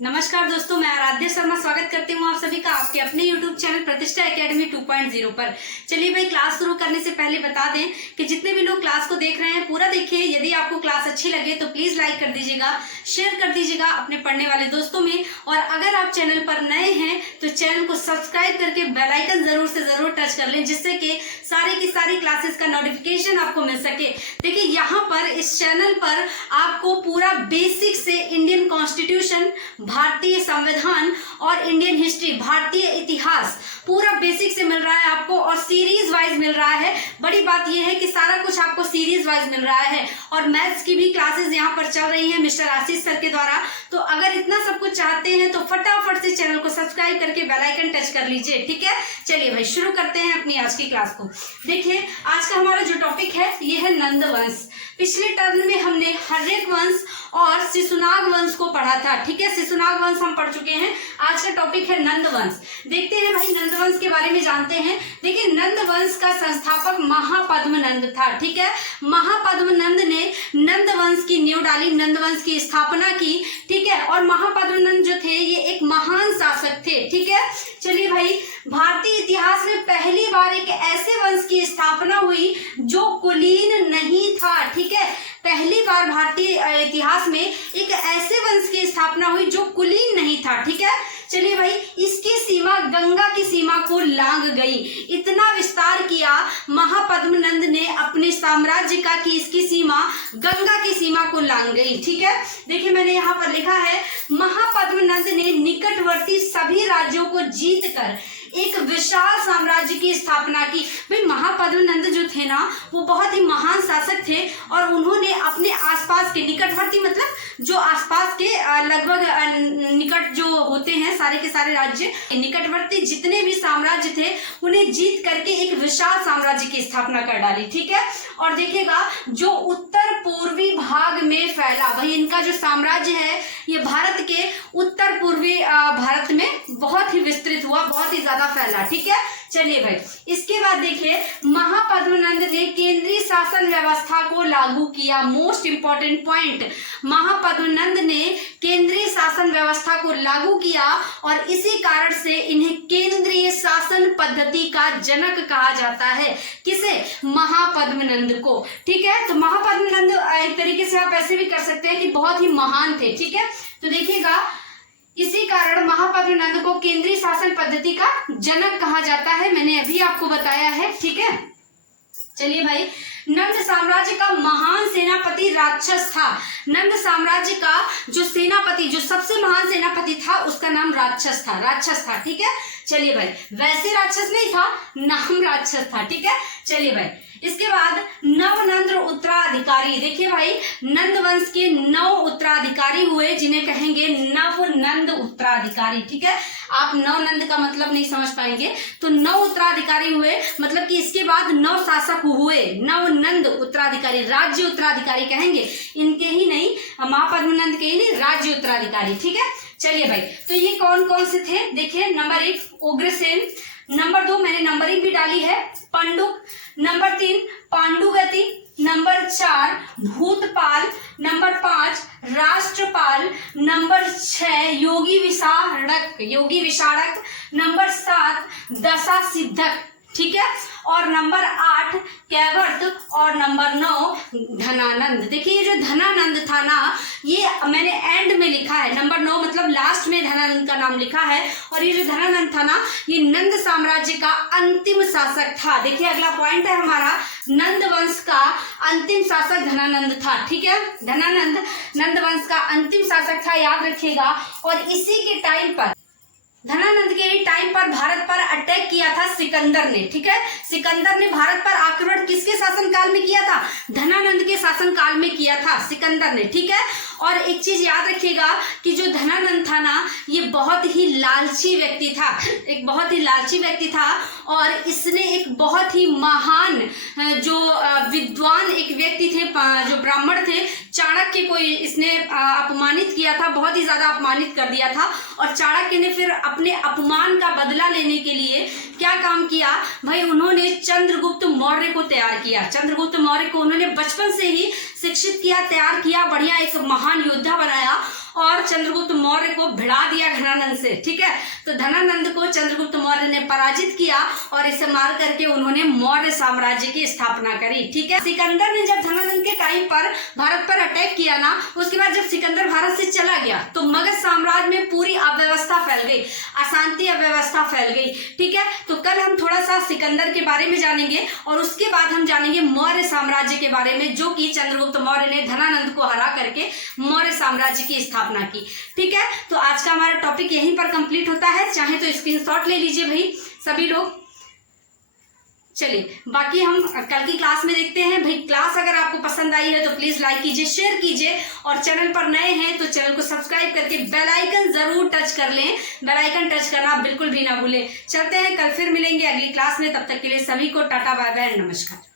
नमस्कार दोस्तों, मैं आराध्या शर्मा स्वागत करती हूँ आप सभी का आपके अपने YouTube चैनल प्रतिष्ठा एकेडमी 2.0 पर। चलिए भाई, क्लास शुरू करने से पहले बता दें कि जितने भी लोग क्लास को देख रहे हैं पूरा देखिए। यदि आपको क्लास अच्छी लगे तो प्लीज लाइक कर दीजिएगा, शेयर कर दीजिएगा अपने पढ़ने वाले दोस्तों में। और अगर आप चैनल पर नए हैं तो चैनल को सब्सक्राइब करके बेल आइकन जरूर से जरूर टच कर लें, जिससे कि सारी की सारी क्लासेस का नोटिफिकेशन आपको मिल सके। देखिए, यहाँ पर इस चैनल पर आपको पूरा बेसिक से इंडियन कॉन्स्टिट्यूशन, भारतीय संविधान और इंडियन हिस्ट्री, भारतीय इतिहास पूरा बेसिक से मिल रहा है आपको, और सीरीज वाइज मिल रहा है। बड़ी बात यह है कि सारा कुछ आपको सीरीज वाइज मिल रहा है। और मैथ्स की भी क्लासेस यहाँ पर चल रही हैं मिस्टर आशीष सर के द्वारा। तो अगर इतना सब कुछ चाहते हैं तो फटाफट से चैनल को सब्सक्राइब करके बेल आइकन टच कर लीजिए, ठीक है। चलिए भाई, शुरू करते हैं अपनी आज की क्लास को। देखिए, आज का हमारा जो टॉपिक है ये है नंद वंश। पिछले टर्म में हमने हर्यक वंश और शिशुनाग वंश को पढ़ा था, ठीक है। शिशुनाग वंश हम पढ़ चुके हैं। आज का टॉपिक है नंद वंश। देखते हैं भाई, नंद वंश के बारे में जानते हैं। देखिए, नंद वंश का संस्थापक महापद्म नंद था, ठीक है। महापद्म नंद ने नंद वंश की नींव डाली, नंद वंश की स्थापना की, ठीक है। और महापद्म नंद जो थे ये एक महान शासक थे, ठीक है। चलिए भाई, भारतीय इतिहास में पहली बार एक ऐसे वंश की स्थापना हुई जो कुलीन नहीं था, ठीक है। पहली बार भारतीय इतिहास में एक ऐसे वंश की स्थापना हुई जो कुलीन नहीं था, ठीक है। चलिए भाई, इसकी सीमा गंगा की सीमा को लांग गई। इतना विस्तार किया महापद्म नंद ने अपने साम्राज्य का कि इसकी सीमा गंगा की सीमा को लांग गई, ठीक है। देखिए, मैंने यहाँ पर लिखा है, महापद्म नंद ने निकटवर्ती सभी राज्यों को जीतकर एक विशाल साम्राज्य की स्थापना की। भाई, महापद्म नंद जो थे ना वो बहुत ही महान शासक थे, और उन्होंने अपने आसपास के निकटवर्ती, मतलब जो आसपास के लगभग निकट जो होते हैं सारे के सारे राज्य, निकटवर्ती जितने भी साम्राज्य थे उन्हें जीत करके एक विशाल साम्राज्य की स्थापना कर डाली, ठीक है। और देखिएगा, जो उत्तर पूर्वी भाग में फैला, भाई इनका जो साम्राज्य है ये भारत के उत्तर पूर्वी भारत में बहुत ही विस्तृत हुआ, बहुत ही ज्यादा फैला, ठीक है। चलिए भाई, इसके बाद देखिए, महापद्म नंद ने केंद्रीय शासन व्यवस्था को लागू किया। मोस्ट इंपॉर्टेंट पॉइंट, महापद्म नंद ने केंद्रीय शासन व्यवस्था को लागू किया, और इसी कारण से इन्हें केंद्रीय शासन पद्धति का जनक कहा जाता है। किसे? महापद्म नंद को, ठीक है। तो महापद्म नंद एक तरीके से आप ऐसे भी कर सकते हैं कि बहुत ही महान थे, ठीक है। तो देखिएगा, इसी कारण महापद्म नंद को केंद्रीय शासन पद्धति का जनक कहा जाता है, मैंने अभी आपको बताया है, ठीक है। चलिए भाई, नंद साम्राज्य का महान सेनापति राक्षस था। नंद साम्राज्य का जो सेनापति, जो सबसे महान सेनापति था, उसका नाम राक्षस था, ठीक है। चलिए भाई, वैसे राक्षस नहीं था, नाम राक्षस था, ठीक है। चलिए भाई, इसके बाद नवनंद उत्तराधिकारी। देखिए भाई, नंद वंश के 9 उत्तराधिकारी हुए, जिन्हें कहेंगे नवनंद उत्तराधिकारी, ठीक है। आप नवनंद का मतलब नहीं समझ पाएंगे, तो 9 उत्तराधिकारी हुए, मतलब कि इसके बाद 9 शासक हुए, नवनंद उत्तराधिकारी, राज्य उत्तराधिकारी कहेंगे, इनके ही नहीं, महापद्म नंद के ही नहीं, राज्य उत्तराधिकारी, ठीक है। चलिए भाई, तो ये कौन कौन से थे? देखिए, नंबर 1 उग्रसेन, नंबर 2 मैंने नंबरिंग भी डाली है, पंडुक, number 3 पांडुगति, number 4 Bhutpal, number 5 Rashtrapal, number 6 योगी विशारक, नंबर 7 दशा सिद्धक, ठीक है। और नंबर 8 कैवर्त, और नंबर 9 धनानंद। देखिए, ये जो धनानंद था ना, ये मैंने एंड में लिखा है, नंबर 9 मतलब लास्ट में धनानंद का नाम लिखा है। और ये जो धनानंद था ना, ये नंद साम्राज्य का अंतिम शासक था। देखिए, अगला पॉइंट है हमारा, नंद वंश का अंतिम शासक धनानंद था, ठीक है। धनानंद नंद वंश का अंतिम शासक था, याद रखिएगा। और इसी के टाइम पर, धनानंद के टाइम पर भारत पर अटैक किया था सिकंदर ने, ठीक है। सिकंदर ने भारत पर आक्रमण किसके शासनकाल में किया था? धनानंद के शासनकाल में किया था सिकंदर ने, ठीक है। और एक चीज याद रखिएगा कि जो धनानंद था ना, ये बहुत ही लालची व्यक्ति था, एक बहुत ही लालची व्यक्ति था। और इसने एक बहुत ही महान जो विद्वान एक व्यक्ति थे, जो ब्राह्मण थे, चाणक्य को इसने अपमानित किया था, बहुत ही ज्यादा अपमानित कर दिया था। और चाणक्य ने फिर अपने अपमान का बदला लेने के लिए क्या काम किया भाई, उन्होंने चंद्रगुप्त मौर्य को तैयार किया। चंद्रगुप्त मौर्य को उन्होंने बचपन से ही शिक्षित किया, तैयार किया, बढ़िया एक महान योद्धा बनाया। और चंद्रगुप्त मौर्य को भिड़ा दिया धनानंद से। ठीक है, तो धनानंद को चंद्रगुप्त मौर्य ने पराजित किया और इसे मार करके उन्होंने मौर्य साम्राज्य की स्थापना करी। ठीक है, सिकंदर ने जब धनानंद के टाइम पर भारत पर अटैक किया ना, उसके बाद जब सिकंदर भारत से चला गया तो मगध साम्राज्य में पूरी अव्यवस्था फैल गई, अशांति अव्यवस्था फैल गई। ठीक है, तो कल हम थोड़ा सा सिकंदर के बारे में जानेंगे और उसके बाद हम जानेंगे मौर्य साम्राज्य के बारे में, जो कि चंद्रगुप्त मौर्य ने धनानंद को हरा करके मौर्य साम्राज्य की स्थापना की। ठीक है, तो आज का हमारा टॉपिक यहीं पर कंप्लीट होता है। चाहे तो स्क्रीनशॉट ले लीजिए भाई सभी लोग। चलिए बाकी हम कल की क्लास में देखते हैं। भाई क्लास अगर आपको पसंद आई है तो प्लीज लाइक कीजिए, शेयर कीजिए और चैनल पर नए हैं तो चैनल को सब्सक्राइब करके बेल आइकन जरूर टच कर लें। बेल आइकन टच करना बिल्कुल भी ना भूलें। चलते हैं, कल फिर मिलेंगे अगली क्लास में। तब तक के लिए सभी को टाटा बाय बाय, नमस्कार।